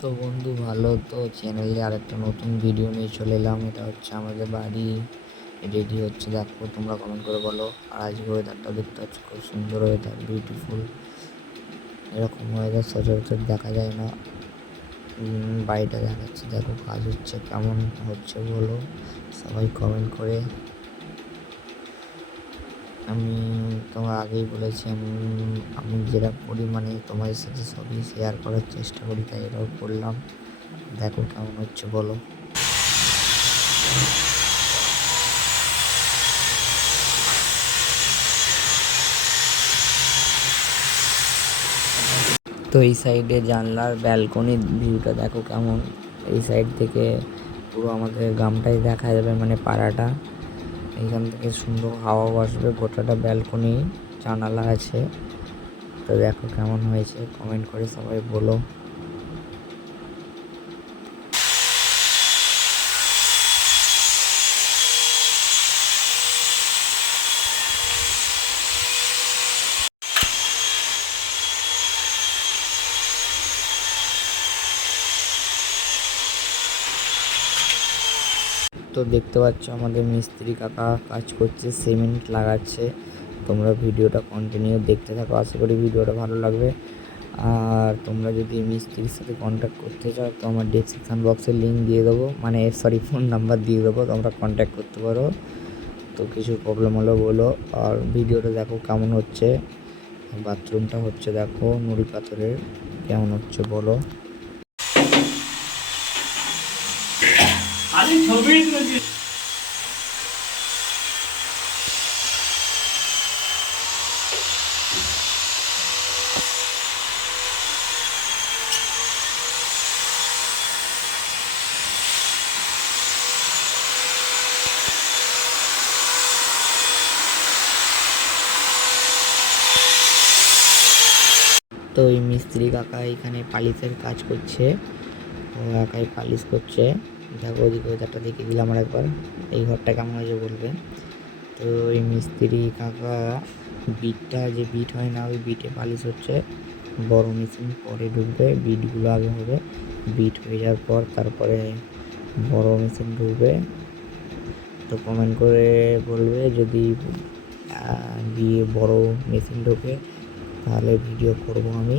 তো বন্ধু, ভালো তো। চ্যানেলে আরেকটা নতুন ভিডিও নিয়ে চলে এলাম। এটা হচ্ছে আমাদের বাড়ি। রেডি হচ্ছে, দেখো, তোমরা কমেন্ট করে বলো। আর আজকে ওয়েদারটা দেখতে পাচ্ছ, খুব সুন্দর ওয়েদার বিউটিফুল এরকম ওয়েদার সচরাচর দেখা যায় না। বাড়িটা দেখাচ্ছে, দেখো, কাজ হচ্ছে, কেমন হচ্ছে বলো। সবাই কমেন্ট করে। আমি তোমার আগেই বলেছি, আমি আমি যেটা করি মানে তোমাদের সাথে সবই শেয়ার করার চেষ্টা করি, তাই এটাও করলাম। দেখো কেমন হচ্ছে, বলো। তো এই সাইডে জানলার ব্যালকনির ভিউটা দেখো কেমন। এই সাইড থেকে পুরো আমাদের গ্রামটাই দেখা যাবে মানে পাড়াটা। এইখান থেকে সুন্দর হাওয়া আসবে গোটাটা ব্যালকনি জানালা আছে। তো দেখো কেমন হয়েছে কমেন্ট করে সবাই বলো। তো দেখতে পাচ্ছ আমাদের মিস্ত্রি কাকা কাজ করছে, সিমেন্ট লাগাচ্ছে। তোমরা ভিডিওটা কন্টিনিউ দেখতে থাকো, আশা করি ভিডিওটা ভালো লাগবে। আর তোমরা যদি মিস্ত্রির সাথে কন্ট্যাক্ট করতে চাও, তো আমার ডিসক্রিপশান বক্সে লিঙ্ক দিয়ে দেবো। মানে সরি ফোন নাম্বার দিয়ে দেবো, তোমরা কন্ট্যাক্ট করতে পারো। তো কিছু প্রবলেম হলো বলো। আর ভিডিওটা দেখো কেমন হচ্ছে। বাথরুমটা হচ্ছে দেখো, নুড়ি পাথরের। কেমন হচ্ছে বলো। আরে ছবি তুলেছি তো এই মিস্ত্রি কাকা এখানে পালিশের কাজ করছে। ও একাই পালিশ করছে। দেখো ওদিকে ওইটারটা দেখে দিলাম আর একবার এই ঘরটা কেমন হয়েছে বলবে? তো এই মিস্ত্রি কাকা বিটটা যে বিট হয় না, ওই বিটে পালিশ হচ্ছে। বড় মেশিন, পরে ঢুকবে, বিটগুলো আগে হবে। বিট হয়ে যাওয়ার পর তারপরে বড় মেশিন ঢুকবে। তো কমেন্ট করে বলবে যদি দিয়ে বড় মেশিন ঢোকে, তাহলে ভিডিও করব আমি।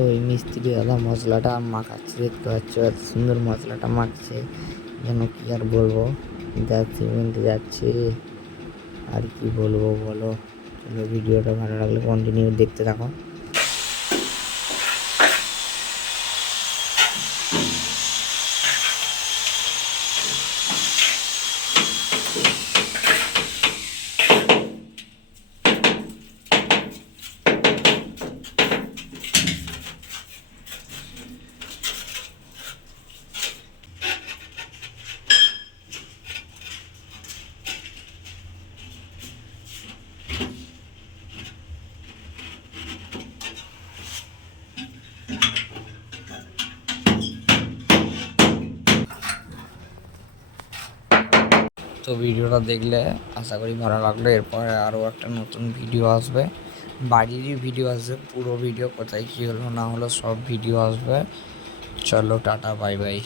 তো ওই মিস্ত্রি দাদা মশলাটা মাখাচ্ছে, দেখতে পাচ্ছ সুন্দর মশলাটা মাখছে, যেন কি আর বলব? যাচ্ছি, বলতে যাচ্ছে। আর কি বলব বলো? চলো, ভিডিওটা ভালো লাগলে কন্টিনিউ দেখতে থাকো। তো ভিডিওটা দেখলে আশা করি ভালো লাগল। এরপরে আরও একটা নতুন ভিডিও আসবে। বাড়িরই ভিডিও আসবে, পুরো ভিডিও কোথায় কী হলো না হলো সব ভিডিও আসবে। চলো টাটা, বাই বাই।